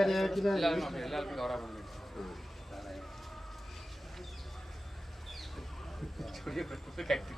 எல்லாருமே கவரா பண்ணி கட்டு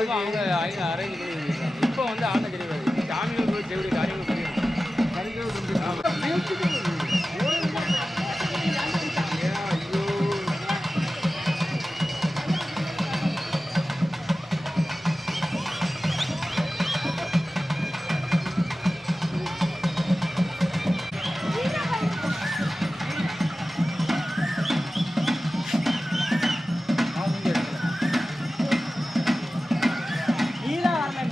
ஆரம்பம் அவங்க அரேஞ்ச் பண்ணி வச்சிருக்காங்க. இப்போ வந்து ஆட்டம் தெரியாது. சாமிகள் போய் செய்ய காரியங்கள் புரியும். நீதான் வரணும்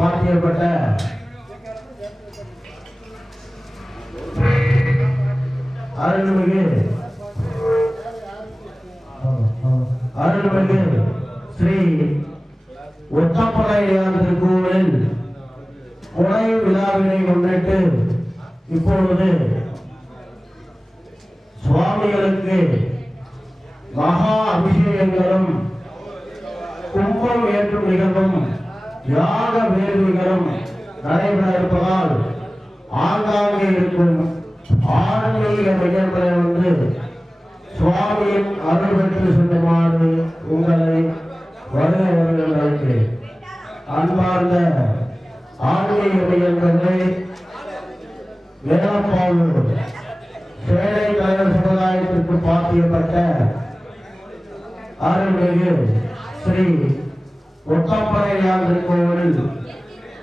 பாத்தியப்பட்ட அருள்மிகு ஸ்ரீ ஒத்தப்படையார் திருக்கோவிலில் கொடை விழாவினை முன்னிட்டு இப்பொழுது சுவாமிகளுக்கு மகா அபிஷேகங்களும் கும்பம் ஏற்றும் நிகழ்வும் யாக வேள்விகளும் நடைபெற இருப்பதால் ஆங்காங்கே இருக்கும் ஆன்மீக மையங்களை வந்து சுவாமியின் அருள் பெற்று செல்லுமாறு உங்களை வருக வருகின்ற அழைக்கிறேன். அன்பார்ந்த ஆன்மீக மையங்களை வேளாப்பாவூர் சேலை கலைஞர் சமுதாயத்திற்கு பாத்தியப்பட்ட அருள்மிகு ஸ்ரீ ஒத்தப்படையார் திருக்கோவிலில்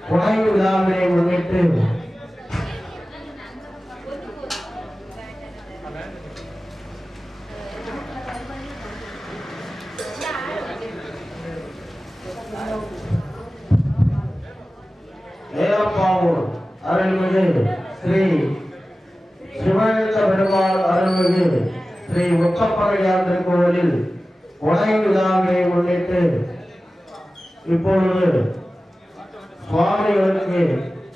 கொடை விழாவினை முன்னிட்டு வேலப்பாவூர் அருள்மிகு ஸ்ரீ சிவனந்த பெருமாள் அருள்மிகு ஸ்ரீ ஒத்தப்படையார் திருக்கோவிலில் கொடை விழாவினை முன்னிட்டு இப்பொழுது சுவாமிகளுக்கு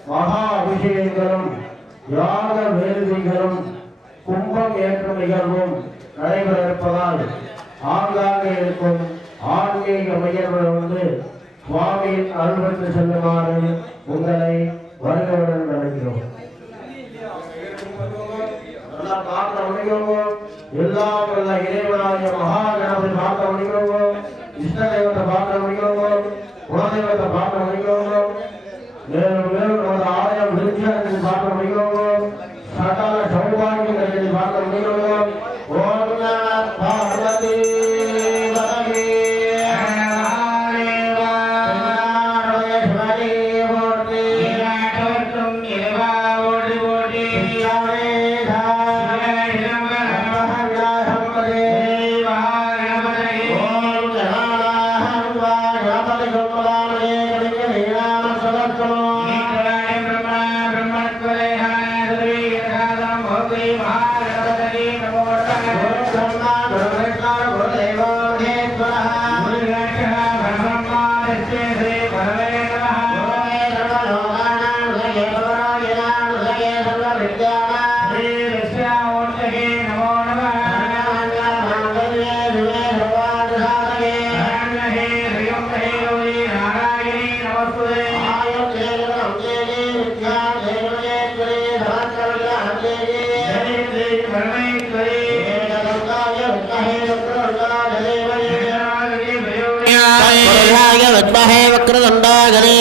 மகா அபிஷேகங்களும் யாக வேள்விகளும் கும்பம் ஏற்றும் நிகழ்வும் நடைபெற இருப்பதால் ஆங்காங்கே இருக்கும் ஆன்மீக மையங்கள் வந்து சுவாமியின் அருள் பெற்று செல்லுமாறு உங்களை வருகிறவுடன் நினைக்கிறோம். பார்க்க முடியுமோ எல்லாம் உள்ள இறைவனாகிய மகா கணபதி பார்க்க முடியுமோ, இஷ்ட தெய்வத்தை பார்க்க முடியுமோ, குலதெய்வத்தை பார்க்க முடியுமோ, மேலும் மேலும் நமது ஆலயம் விருத்தியாக பார்க்க முடியுமோ, சகல சௌபாகியங்களை பார்க்க முடியுமோ. ஓம் நம பார்வதி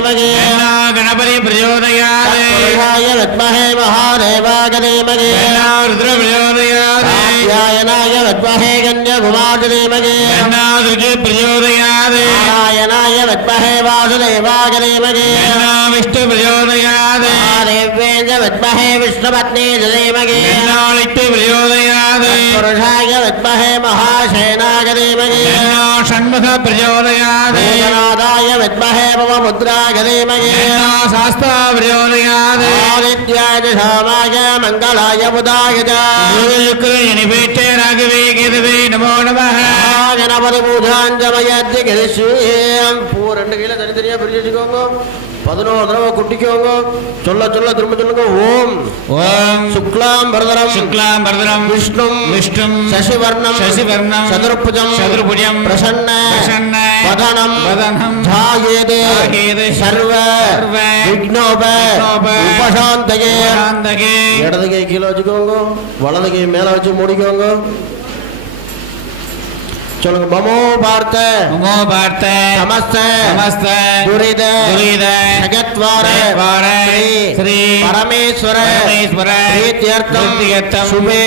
गणपति प्रचोदयात् विद्महे महादेवाय रुद्र प्रचोदयात् विद्महे कन्याकुमाराय प्रचोदयात् नारायणाय विद्महे वासुदेवाय विष्णु प्रचोदयात् देव्येन्द्र विद्महे विष्णुपत्न्यै धीमहि प्रचोदयात् पुरुषाय विद्महे महासेनाय षण्मुख प्रचोदयात् नादाय विद्महे भवमुद्राय शास्ता प्रचोदयात् आदित्याय सोमाय मंगलाय बुधाय निपेटे राघवे केतवे नमो नमः गणपति पूजांजमयद्यं பூ ரெண்டு கையில தனித்தனியா பிரிச்சு வச்சுக்கோங்க. 11 தடவை குட்டிக்கோங்க. சொல்ல சொல்ல திரும்ப சொல்லுங்க. ஓம் ஓம் சுக்லாம் பரதரம் விஷ்ணும் சசிவர்ணம் சதுர்புஜம் பிரசன்ன வதனம் ஜாயேதே சர்வ விக்னோப உபசாந்தயே. இடது கை கீழே வச்சுக்கோங்க, வலது கை மேல வச்சு மூடிக்கோங்க. சொல்லுங்க. மமோ பார்த்த சமஸ்த துரித ஜகத்வார ஸ்ரீ பரமேஸ்வர பிரீத்யர்த்தம் சுபே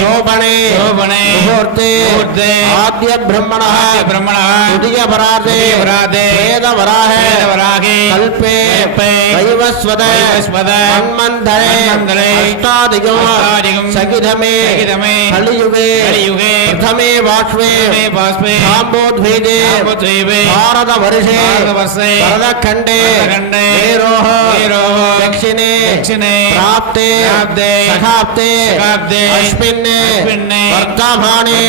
சோபனே முகூர்த்தே ஆத்ய பிரம்மணः துதிய பராதே வேத வராகே கல்பே தைவஸ்வத மன்மந்தரே அஷ்டாதிகம் சகிதமே கலியுகே பிரதமே வாஷ்வே பாஸ்மே சாம்போத்வீஜே பாரத வருஷே பரதக்கண்டே दक्षिणे प्राप्ते सखाप्ते अश्विन्ने वर्तमाने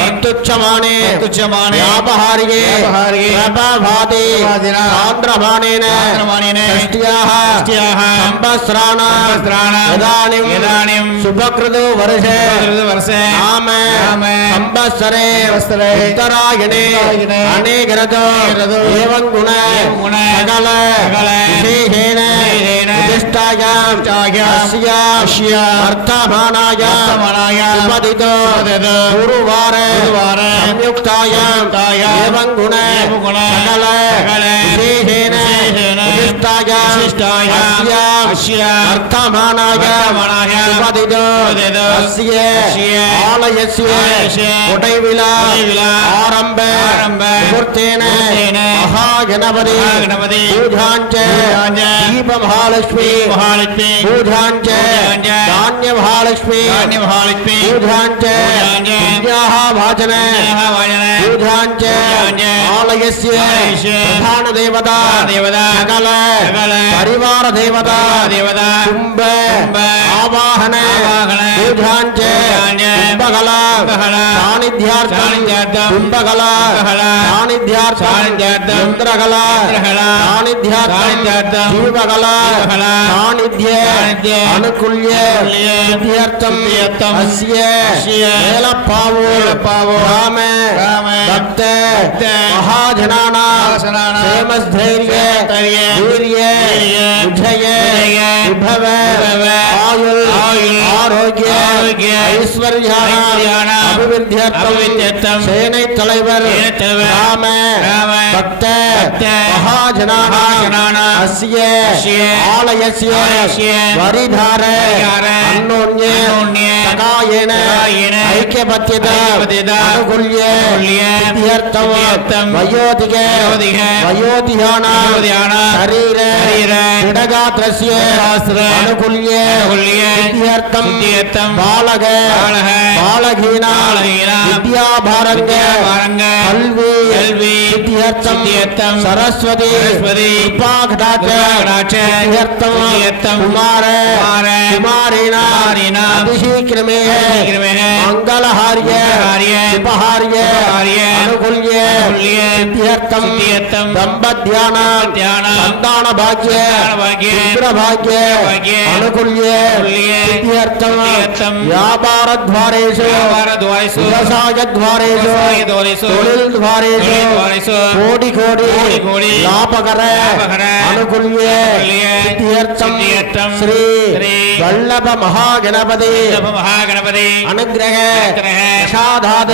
वर्तुच्छमाने व्यापहारिये प्रभाभाति आन्द्रमानेन षष्ट्याः संवत्सराणाम् इदानीं शुभकृतो वर्षे नाम संवत्सरे उत्तरायणे अनेकरतो एवं गुण सकल विशेषेण महागणपति महालक्ष्मी पूजांच धान्य महालक्ष्मी पूजांच भाजन पूजांच आलयस्य प्रधान देवता सकल परिवार देवता कुंभ आवाहन पूजांच कुंभकला सानिध्यार्थं कुंभकला सानिध्यार्थं चंद्रकला सानिध्यार्थं जीवकला सानिध्य अनुकूल्य सिद्ध्यर्थं अस्य मेलपावो राम भक्त महाजनानां क्षेमस्थैर्य वीर्य विजय विभव आयुल आरोग्य ऐश्वर्याणां अभिवृद्ध्यर्थं सेनै तलैवर राम भक्त महाजनानां अस्य आलयस्य वरिधार अन्योन्य सखायेन ऐक्यपत्यता अनुकूल्य सिद्ध्यर्थं वयोधिकानां शरीर क्रीडगात्रस्य अनुकूल्य सिद्ध्यर्थं बालक बालकीनां विद्याभारङ्ग कल्वी सिद्ध्यर्थं सरस्वती कुमार कुमारेण अतिशीघ्रमे मंगलहार्य शुभहार्य अनुकूल्य सिद्ध्यर्थं दम्पत्यानां संतान भाग्य पुत्र भाग्य अनुकूल्य सिद्ध्यर्थं व्यापारद्वारेषु व्यवसायद्वारेषु तोलिल्द्वारेषु कोटि लाभकर अनुकूल्य सिद्ध्यर्थं श्री वल्लभ महागणपति अनुग्रह प्रसादात्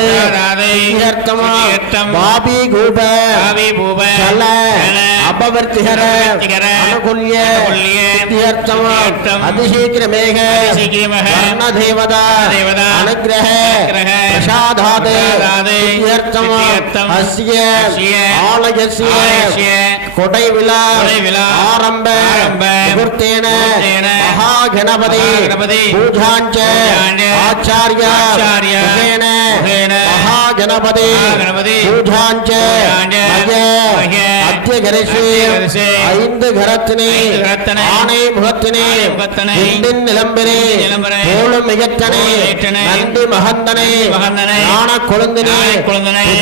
सिद्ध्यर्थं वापी गूप जल अपवर्तिहर अनुकूल्य सिद्ध्यर्थं अतिशीघ्रमेघ वर्णदेवता अनुग्रह प्रसादात् सिद्ध्यर्थं अस्य आलयस्य कोटैविला आरंभ मुहूर्तेन महागणपति पूजांच आचार्य महागणपति पूजांच अद्य गणेशे ஐந்து கரத்தினே ஆணை முகத்தினே இந்தின் நிலம்பினே தோளும் மிகத்தனே நந்தி மகந்தனே ஞான கொழுந்தினே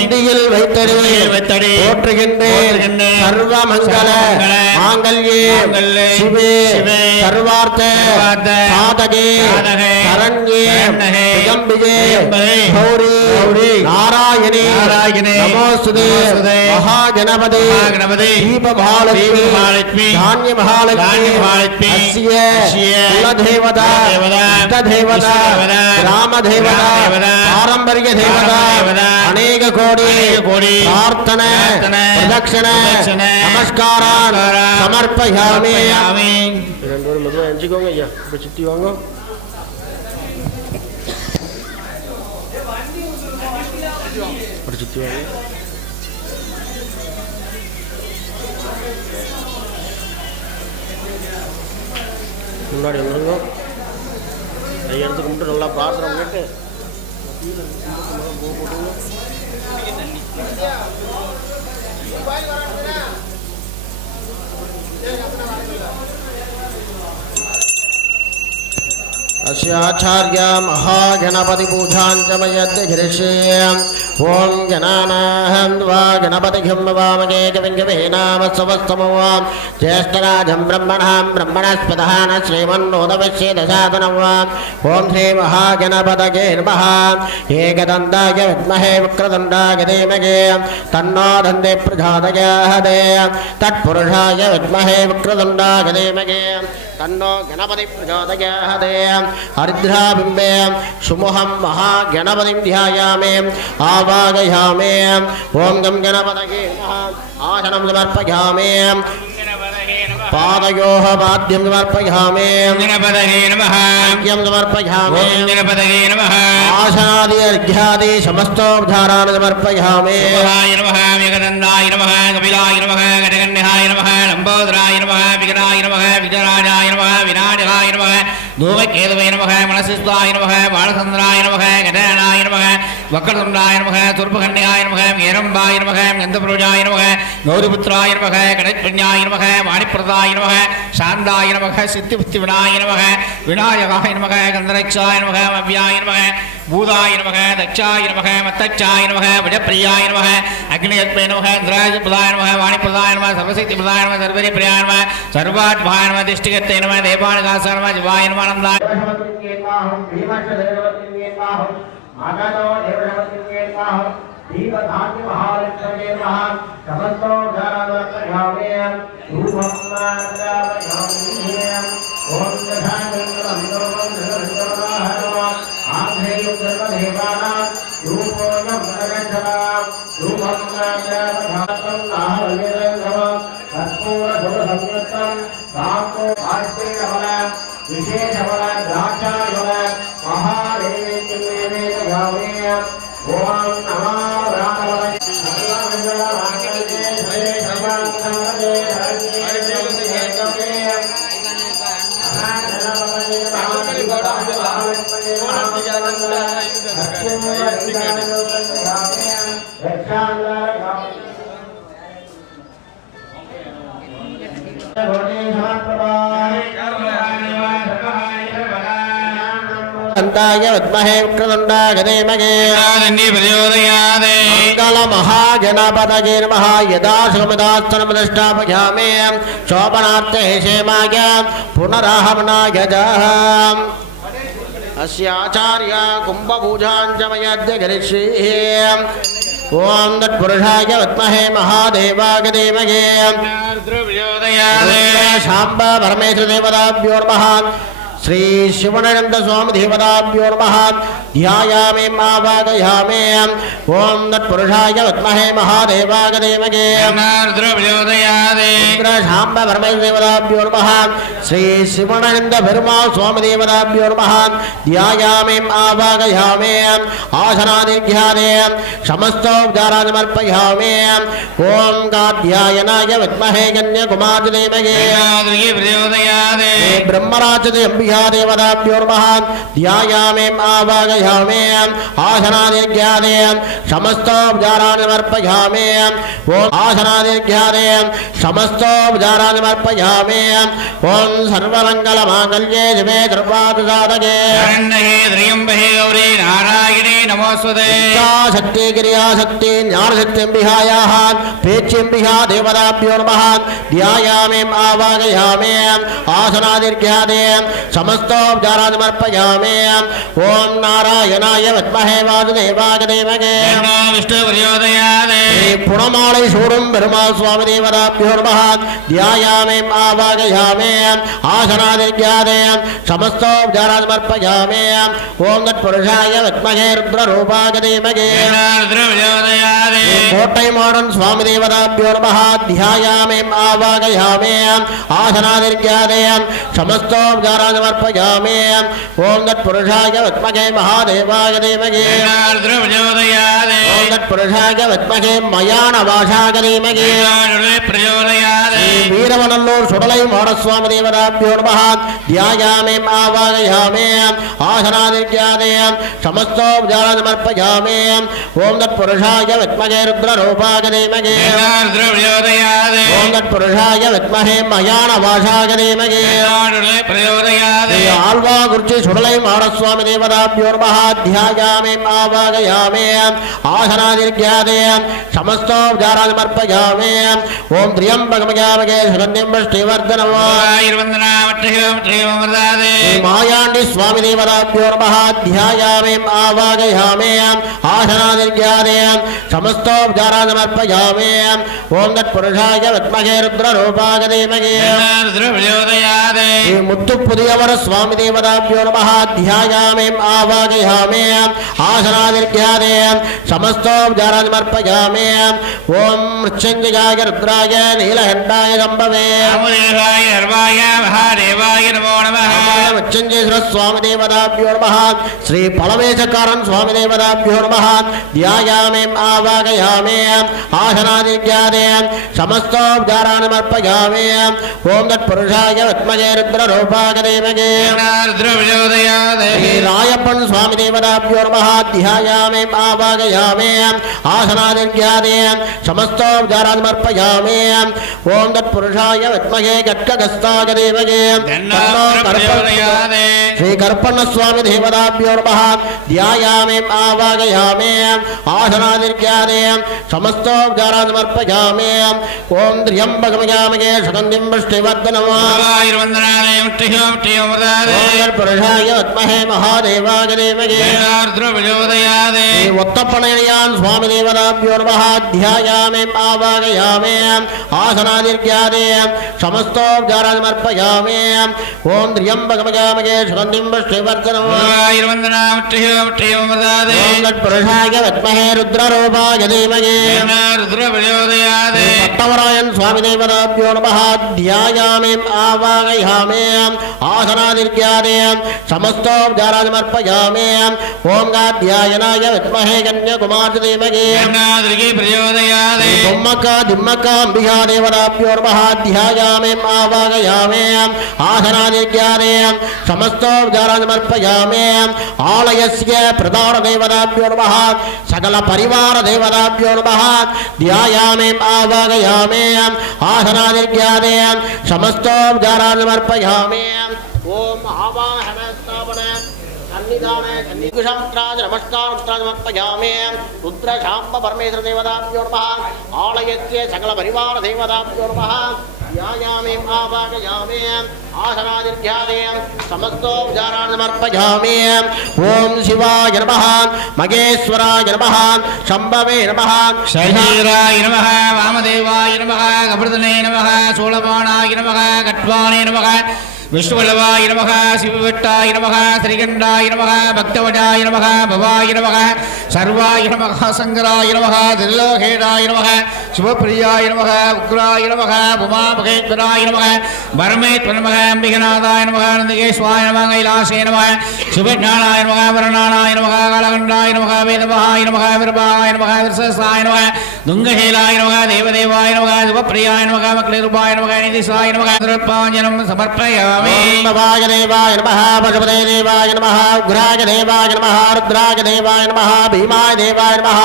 இந்தியில் வைத்தடி போற்றுகின்றேன் சர்வ மங்கள மாங்கல்யே சிவே சர்வார்த்த சாதகே சரண்யே திகம்பிகே கௌரி நாராயணே நமோஸ்துதே மகாகணபதி தீப மகாலட்சுமி தானிய மகாலட்சுமி அஸ்ய குலதேவதா இஷ்டதேவதா கிராமதேவதா பாரம்பரிய தேவதா அநேக கோடி பிரார்த்தன பிரதட்சண நமஸ்காரான் சமர்ப்பயாமி. ரெண்டு பேரும் மெதுவாக எஞ்சிக்கோங்க ஐயா, இப்போ சுற்றி வாங்க. அப்படி சுற்றி வாங்க. முன்னாடி வந்துருங்க. கையெடுத்து கும்பிட்டு நல்லா பிரார்த்தனை கேட்டு போட்டுங்க. अस्याचार्य महागणपति पूजाञ्चमयद्धिरिष्ये ओं गणानाहं द्वा गणपतिघं वामगे कविङ्गवेनामस्वस्तमो ज्येष्ठराजं ब्रह्मणां ब्रह्मणस्पतः न श्रीमन्नोदवश्येदशातनं ओं श्री महागणपतये नमः एकदन्ताय विद्महे वक्रतुण्डाय धीमहि तन्नो दन्ति प्रचोदयात् तत्पुरुषाय विद्महे वक्रतुण्डाय धीमहि तन्नो गणपति प्रचोदयात् हरिद्राबिम्बे सुमुहं महागणपतिं ध्यायामि आवागयामि ओं गं गणपतये नमः आसनं समर्पयामि पादयोः पाद्यं समर्पयामि गणपतये नमः अर्घ्यं समर्पयामि गणपतये नमः आसनादि अर्घ्यादि समस्तोपचारान् समर्पयामि शिवाय नमः मेघदन्ताय नमः कपिलाय नमः गजकन्यहाय नमः लम्बोदराय नमः विकटाय नमः विजयराजाय नमः विनायकाय नमः धूमकेतवे नमः मनसिस्ताय नमः बालचन्द्राय नमः गजानाय नमः वक्रतुण्डाय नमः तुर्भकन्याय नमः हेरम्बाय नमः गन्धपुरुषाय नमः गौरीपुत्राय नमः गणेशपुण्याय नमः वाणिप्रदाय नमः शान्ताय नमः सिद्धिबुद्धिविनाय नमः विनायकाय नमः गन्धरक्षाय नमः अव्याय नमः भूताय नमः दक्षाय नमः मत्तक्षाय नमः भजप्रियाय नमः अग्नियत्वे नमः इंद्रायप्रदाय नमः वाणिप्रदाय नमः सर्वशक्तिप्रदाय नमः सर्वरिप्रियाय नमः सर्वात्माय नमः दिष्टिगते नमः देवानगासाय नमः जीवाय नमः आनन्दाय दीपधान्य महालक्ष्मी नमः समस्तो जानामि रूपं नामयामि ओम दधानन्दमन्दोमन्दोमन्दोमः आधेयं सर्वदेवानां रूपोऽयं मनगच्छना रूपं नामयामि नाहवयेरं कर्पूरधूपसंयुक्तं साको आस्तेरवल विशेषवल द्राक्षावल महादेवेन्द्रमेवे यावे ओम नमो अंताय विद्महे वक्रतुण्डाय धीमहि मंगलमहागणपतये नमः यदा सुखमिदास्तनमधिष्ठापयामि शोभनार्थे क्षेमाय पुनराहवनाय च अस्याचार्य कुम्भपूजाञ्चमयद्यघरिष्ये ओं तत्पुरुषाय विद्महे महादेवाय धीमहि शाम्ब परमेश्वर देवताभ्यो नमः श्री शिवानंद स्वामी देवताभ्यो नमः ध्यायामि आवाहयामि ओं तत्पुरुषाय विद्महे महादेवाय धीमहि शाम्ब परमेश्वर देवताभ्यो नमः श्री शिवानंद पेरुमाल स्वामी देवताभ्यो नमः ध्यायामि आवाहयामि आसनादिघ्यादे समस्तोपचारान् समर्पयामि ओं कात्यायनाय विद्महे कन्याकुमारी धीमहि ब्रह्मराज देवताभ्यो नमः ध्यायामि आवाहयामि आसनादिघ्यादे समस्तोपचारान् समर्पयामि ओं आसनादिघ्यादे समस्तोपचारान् समर्पयामि ओं सर्वमङ्गलमाङ्गल्ये शिवे सर्वार्थसाधके त्र्यम्बके गौरी नारायणे नमोस्तुते शक्ति क्रियाशक्ति ज्ञानशक्तिम्बिहायाः पेच्यम्बिहा देवताभ्यो नमः ध्यायामि आवाहयामि आसनादिघ्यादे समस्तोपचारान् समर्पयामि ओं नारायणाय विद्महे वासुदेवाय धीमहि पुणमालि शूरं पेरुमाल स्वामी देवताभ्यो नमः ध्यायामि आवाहयामि आसनादिघ्यादे समस्तोपचारान् समर्पयामि ओं तत्पुरुषाय विद्महे रुद्ररूपाय धीमहि कोट्टै माडन् स्वामी देवताभ्यो नमः ध्यायामि आवाहयामि आसनादिघ्यादे समस्तोपचारान् समर्पयामि ओं तत्पुरुषाय विद्महे महादेवाय धीमहि ओं तत्पुरुषाय विद्महे मयानवासाय धीमहि வீரவநல்லூர் சுடலை மாடசுவாமி தேவதாபியோ நமः ध्यायामे आवाहयामे आसनादित्यादे समस्तोपचारान् समर्पयामि ओम तत्पुरुषाय विद्महे रुद्ररूपाय धीमहि ओम तत्पुरुषाय विद्महे मयानवासाय धीमहि आल्वाकुर्चि सुडलै माडस्वामी देवताभ्यो नमः ध्यायामे आवाहयामे आसनादित्यादे समस्तोपचारान् समर्पयामि ओम त्र्यम्बकमजामहे सुगन्धिं पुष्टिवर्धनम् मायाण्डि स्वामी देवताभ्यो नमः ध्यायामे आवाहयामे आसनादित्यादे समस्तोपचारान् समर्पयामि ओम तत्पुरुषाय विद्महे रुद्ररूपाय धीमहि मुत्तुपुदियवर स्वामी देवताभ्यो नमः ध्यायामे आवाहयामे आसनादित्यादे समस्तोपचारान् समर्पयामि ओम मृत्युंजयाय रुद्राय नीलकण्ठाय शम्भवे महादेवाय नमो नमः मृत्युंजय स्वामी देवताभ्यो नमः श्री फलवेशकारं स्वामी देवताभ्यो नमः ध्यायामे आवाहयामे आसनादित्यादे समस्तोपचारान् समर्पयामि ओम तत्पुरुषाय विद्महे रुद्ररूपाय धीमहि रायप्पन स्वामी देवताभ्यो नमः ध्यायामे आवाहयामे आसनादित्यादे समस्तोपचारान् समर्पयामि ओम तत्पुरुषाय विद्महे गट्कगस्ताय धीमहि श्री कर्पण स्वामी देवताभ्यो नमः ध्यायामे आवाहयामे आसनादित्यादे समस्तोपचारान् समर्पयामि ओम त्र्यम्बकमजामहे सुगन्धिं पुष्टिवर्धनम् पुरुषाय विद्महे महादेवाय धीमहि उत्तप्पणयान् स्वामी देवताभ्यो नमः ध्यायामे आवाहयामे आसनादित्यादे समस्तोपचारान् समर्पयामि ओम त्र्यम्बकमजामहे सुगन्धिं पुष्टिवर्धनम् पुरुषाय विद्महे रुद्ररूपाय धीमहि पट्टवरायन् स्वामी देवताभ्यो नमः ध्यायामे आवाहयामे आसनादित्यादे समस्तोपचारान् समर्पयामि ओम गाध्यायनाय विद्महे कन्याकुमारी धीमहि दिम्मका अंबिका देवताभ्यो नमः ध्यायामे आवाहयामे आसनादित्यादे समस्तोपचारान् समर्पयामि आलयस्य प्रधान देवताभ्यो नमः सकल परिवार देवताभ्यो नमः ध्यायामे आवाहयामे आसनादित्यादे समस्तोपचारान् समर्पयामि ओम आवाहने स्थापने सन्निधाने सन्निकुशंत्राज नमस्कारं समर्पयामि रुद्र शाम्ब परमेश्वर देवताभ्यो नमः आलयस्य सकल परिवार देवताभ्यो नमः ध्यायामे आवाहयामि आसनादित्यादे समस्तोपचारान् समर्पयामि ओम शिवाय नमः महेश्वराय नमः शम्भवे नमः शरीराय नमः वामदेवाय नमः गवर्धने नमः शूलपाणाय नमः कट्वाणे नमः विष्णुवल्लभाय नमः शिवभट्टाय नमः श्रीगण्डाय नमः भक्तवजाय नमः भवाय नमः सर्वाय नमः शंकराय नमः त्रिलोकेशाय नमः शिवप्रियाय नमः उग्राय नमः उमामहेश्वराय नमः परमेश्वर नमः अंबिकानाथाय नमः नंदिकेश्वराय नमः कैलासे नमः शुभज्ञानाय नमः वरणानाय नमः कालकण्डाय नमः वेदवाहाय नमः विरभाय नमः विरससाय नमः दुंगहेलाय नमः देवदेवाय नमः शिवप्रियाय नमः मक्लेरूपाय नमः निधिसाय नमः द्रव्याञ्जनं समर्पयामि नवाय देवाय नमः पशुपते देवाय नमः उग्राय देवाय नमः रुद्राय देवाय नमः भीमाय देवाय नमः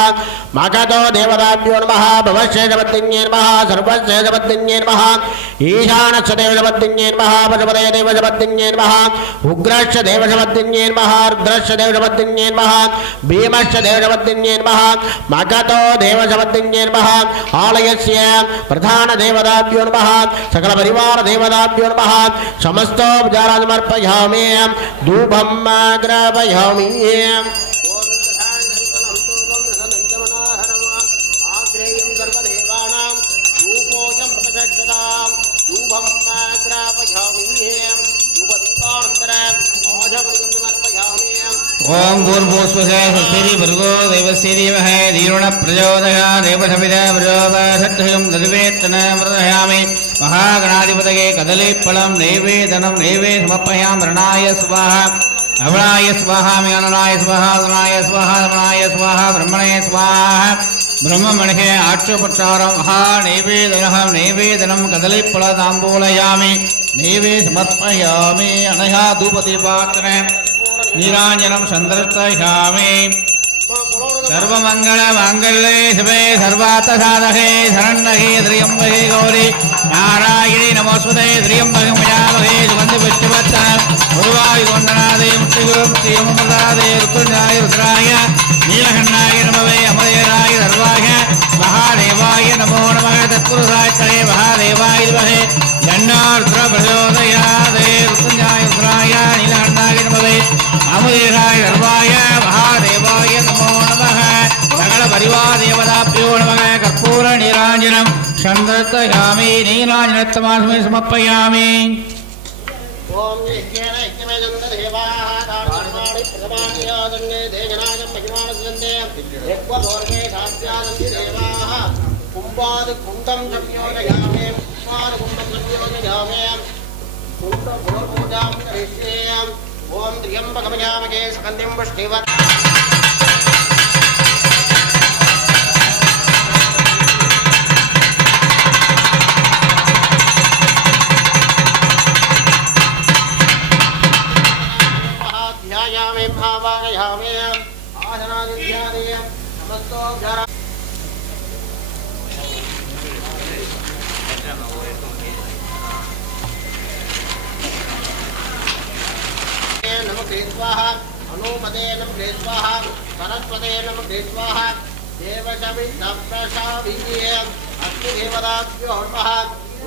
मगधो देवताभ्यो नमः भवश्चेदपत्न्ये नमः सर्वश्चेदपत्न्ये नमः ईशानस्य देवशपत्न्ये नमः पशुपते देवशपत्न्ये नमः उग्रश्च देवशपत्न्ये नमः रुद्रश्च देवशपत्न्ये नमः भीमश्च देवशपत्न्ये नमः मगधो देवशपत्न्ये नमः आलयस्य प्रधान देवताभ्यो नमः सकल परिवार देवताभ्यो नमः समस्तोपचारान् समर्पयामि धूपं ग्रापयामि ओम भूर्भुवस्वः स्वस्ति भर्गो देवस्य धीमहि धियो न प्रचोदयात् देवसविता प्रचोदयात् तद्वेत्तनं वर्धयामि महागणाधिपतये कदलीफलं नैवेदनं नैवेद्यं समर्पयामि रणाय स्वाहा अवणाय स्वाहा मेघनाय स्वाहा अवनाय स्वाहा रमणाय स्वाहा ब्रह्मणे स्वाहा ब्रह्ममणिः आक्षपट्टारं महा नैवेदनं कदलीफलताम्बूलयामि नैवे समर्पयामि अनया धूपदीपात्रे नीराञ्जनं सन्दर्शयामि सर्वमङ्गलमाङ्गल्ये शिवे सर्वार्थसाधके शरण्ये त्र्यम्बके गौरी नारायणी नमोस्तुते त्र्यम्बके मयामहे सुगन्धिपुष्टिवर्धन गुरुवायुर्वन्दनादे मुक्तिगुरुमुक्तियमुदादे ऋतुञ्जाय रुद्राय नीलकण्ठाय नमवे अमरेराय सर्वाय महादेवाय नमो नमः तत्पुरुषाय तये महादेवाय विद्महे जन्नार्द्रप्रचोदयादे ऋतुञ्जाय रुद्राय नीलकण्ठाय नमवे अमरेराय सर्वाय महादेवाय नमो नमः सकल परिवार देवताभ्यो नमः कर्पूर नीराञ्जनं सन्दर्शयामि नीराञ्जनत्तमास्मै समर्पयामि ओम यज्ञेन यज्ञमेजन्त देवाः दानमाणि प्रथमान्यादन्ने देजनाजं महिमानस्यन्ते यज्ञवर्गे सात्यादन्ति देवाः कुम्भाद कुण्डं संयोजयामि कुम्भाद कुण्डं संयोजयामि कुण्डभूर्पूजां करिष्ये ओम त्र्यम्बकमयामके सकन्दिं पुष्टिवत् ध्यायामि भावायामि आसनादिध्याने समस्तो जरा नमः स्वाहा अनुमते नमः स्वाहा सरस्वते नमः स्वाहा देवशमिद्धप्रशाभिः अग्निदेवताभ्यो नमः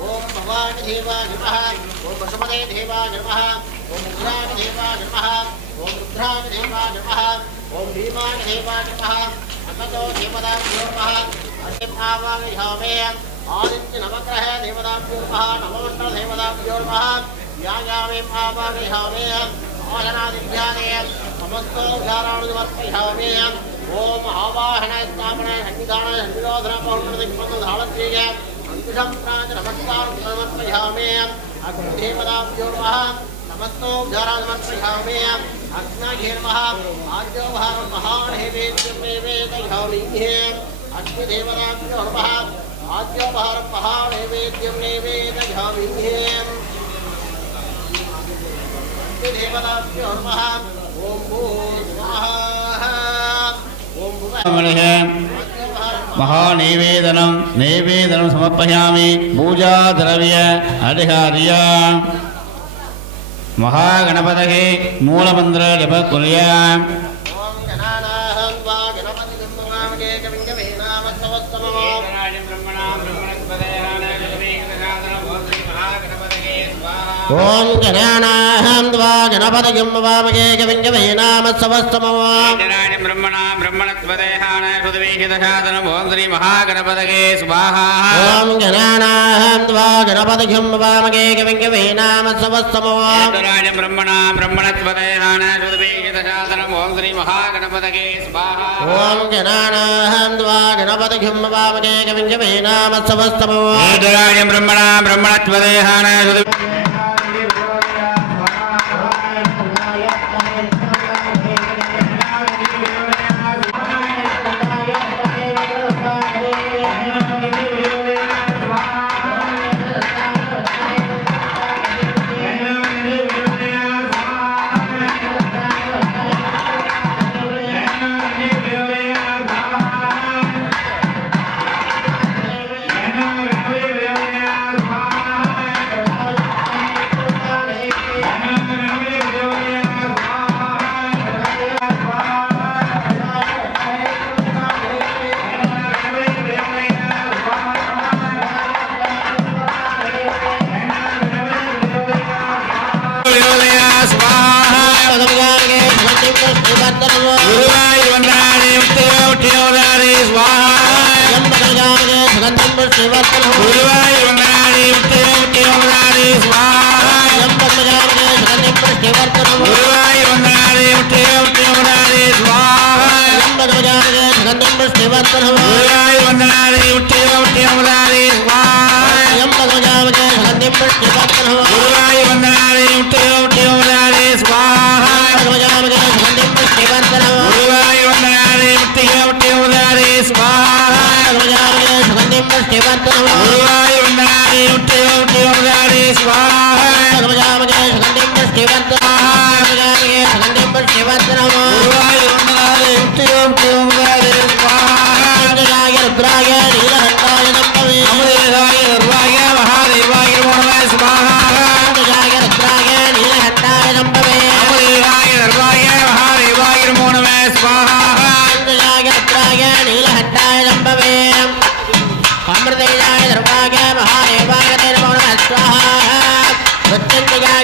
ओम भवानि देवाय नमः ओम वसुमते देवाय नमः ओम रुद्राय देवाय नमः ओम रुद्राय देवाय नमः ओम भीमाय देवाय नमः अनतो देवताभ्यो नमः अतिभावामि आदित्य नवग्रह देवताभ्यो नमः नवमण्डल देवताभ्यो नमः यायामि भावामि आसनादिध्याने समस्तो उद्धाराणि समर्पयामि ओम आवाहन स्थापन सन्निधान सन्निरोधन पौर्णदिक्पन्धालत्रीय अंकुशं प्राच नमस्कार समर्पयामि अग्निदेवताभ्यो नमः समस्तो उद्धाराणि समर्पयामि अग्नये नमः आद्योभार महानैवेद्यं नैवेदयामि अग्निदेवताभ्यो नमः आद्योभार महानैवेद्यं नैवेदयामि देवताभ्यो नमः ओम भूर्भुवः ओम भुवः महानैवेदनं समर्पयामि पूजा द्रव्य अधिकार्य महागणपतये मूलमन्त्र जप कुर्य ओम गणानाहं वा गणपतिं नमामि कविं नामस्तवस्तमो ओम गणानाहं वा गणपतिं नमामि कविं नामस्तवस्तमो ब्रह्मणा ब्रह्मणत्वदेहान सुदवीहितसाधनम् ओम श्री महागणपतये स्वाहा ओम गणानाहं वा गणपतिं नमामि कविं नामस्तवस्तमो ब्रह्मणा ब्रह्मणत्वदेहान सुदवीहितसाधनम् ओम श्री महागणपतये स्वाहा ओम गणानाहं वा गणपतिं नमामि कविं नामस्तवस्तमो ब्रह्मणा ब्रह्मणत्वदेहान स्वाहा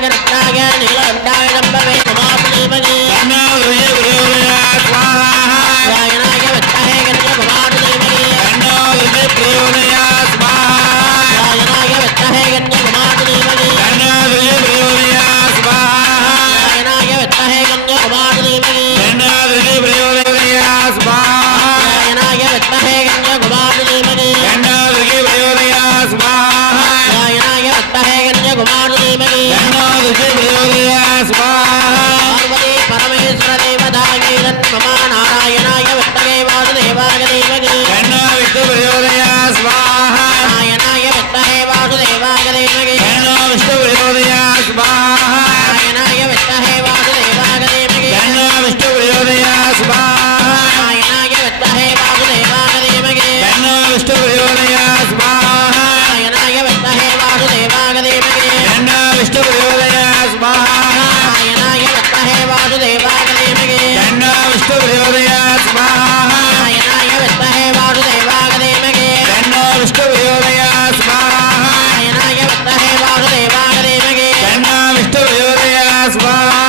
रत्नाय नीलकण्ठाय नमः कुमारदेवगे तन्नो दुर्गे प्रचोदयात् स्वाहा नारायणाय विद्महे कन्याकुमारदेवगे तन्नो दुर्गे प्रचोदयात् स्वाहा नारायणाय विद्महे कन्याकुमारदेवगे तन्नो दुर्गे प्रचोदयात् स्वाहा नारायणाय विद्महे कन्याकुमारदेवगे तन्नो दुर्गे प्रचोदयात् स्वाहा नारायणाय विद्महे कन्याकुमारदेवगे तन्नो दुर्गे प्रचोदयात् स्वाहा नारायणाय विद्महे कन्याकुमारदेवगे तन्नो दुर्गे प्रचोदयात् स्वाहा पार्वती परमेश्वर देवतायै नमः नारायणाय विद्महे वासुदेवाय देवगे तन्नो विष्णु प्रचोदयात् स्वाहा नारायणाय विद्महे वासुदेवाय देवगे तन्नो विष्णु प्रचोदयात् स्वाहा नारायणाय विद्महे वासुदेवाय देवगे तन्नो विष्णु प्रचोदयात् स्वाहा नारायणाय विद्महे वासुदेवाय देवगे तन्नो विष्णु प्रचोदयात् स्वाहा नारायणाय विद्महे वासुदेवाय देवगे तन्नो विष्णु प्रचोदयात् स्वाहा नारायणाय विद्महे वासुदेवाय देवगे तन्नो विष्णु प्रचोदयात् स्वाहा नारायणाय विद्महे वासुदेवाय देवगे तन्नो विष्णु प्रचोदयात् स्वाहा नारायणाय विद्महे वासुदेवाय देवगे तन्नो विष्णु प्रचोदयात् स्वाहा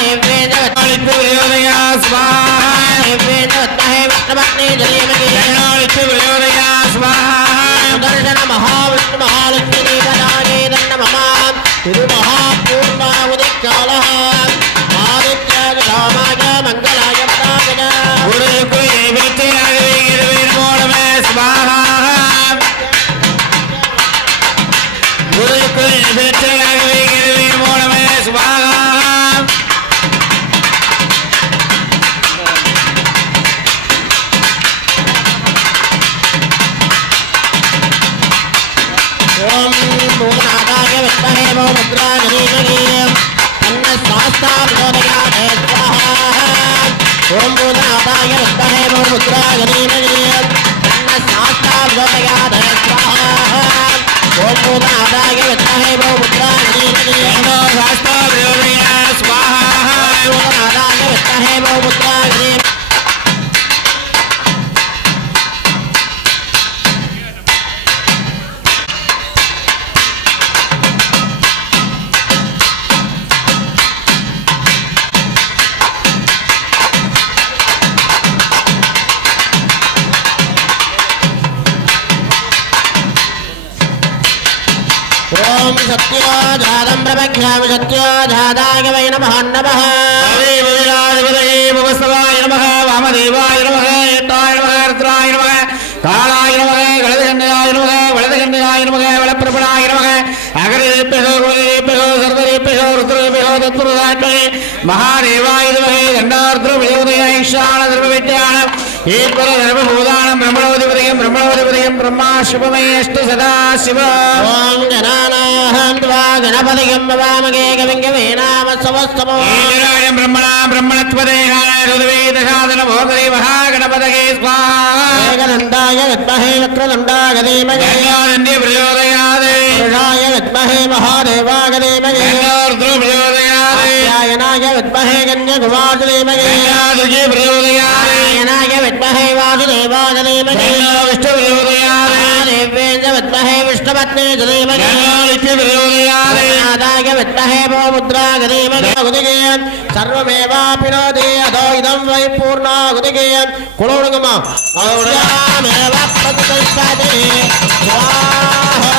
देवेन्द्र विष्णु प्रचोदयात् स्वाहा देवेन्द्र विद्महे विष्णुपत्नी देवगे तन्नो विष्णु प्रचोदयात् स्वाहा सुदर्शन महाविष्णु महालक्ष्मी देवतायै नमः तिरुमहापूर्णावधिकालः आदित्याय रामाय मंगलाय पताकज गुरुकुल देवतेयागवे नमो नमः स्वाहा गुरुकुल देवतेयागवे नमो नमः स्वाहा ओम भूतनाथाय विद्महे भूमुद्राय धीमहि अन्नशास्त्राभ्योदयाय स्वाहा ओम भूतनाथाय विद्महे भूमुद्राय धीमहि अन्नशास्त्राभ्योदयाय स्वाहा ओम भूतनाथाय विद्महे भूमुद्राय धीमहि तन्नो शास्त्राभ्योदयात् स्वाहा भूतनाथाय विद्महे भूमुद्राय धीमहि ओम सत्योजातं प्रपक्ष्यामि सत्योजाताय वै नमः नमः देवविराजपदये भवस्तवाय नमः वामदेवाय नमः एताय नमः रुद्राय नमः कालाय नमः गलदकण्डयाय नमः वलदकण्डयाय नमः वलप्रपणाय नमः अगरेभ्यो गोरेभ्यो सर्वरेभ्यो रुद्रेभ्यो तत्पुरुषाय महादेवाय नमः गण्डार्द्रवियोदयाय ईशानधर्मविद्यानं ईश्वरधर्मभूतानं ब्रह्मणोदिपदयं ब्रह्मा शिवमयेष्ट सदा शिव ओम गणानाहं त्वा गणपतिं भवामहे कविं कवीनामस्तवस्तमो ईश्वराय ब्रह्मणा ब्रह्मणत्वदेहाय ऋग्वेदसाधन भोगरे महागणपतये स्वाहा एकदन्ताय विद्महे वक्रतुण्डाय धीमहि गङ्गानन्दे प्रचोदयात् पुरुषाय विद्महे महादेवाय धीमहि गङ्गारुद्रो प्रचोदयात् कात्यायनाय विद्महे कन्याकुमारी धीमहि गङ्गादुर्गे प्रचोदयात् नारायणाय विद्महे वासुदेवाय धीमहि गङ्गाविष्णु प्रचोदयात् देवेन्द्र विद्महे विष्णुपत्नी धीमहि गङ्गाविष्णु प्रचोदयात् नारायणाय विद्महे भूमुद्राय धीमहि उदिगे सर्वमेवाप्नोति अतो इदं वै पूर्णाहुतिगे कुलोणुगम औष्यामेव प्रतिष्ठते स्वाहा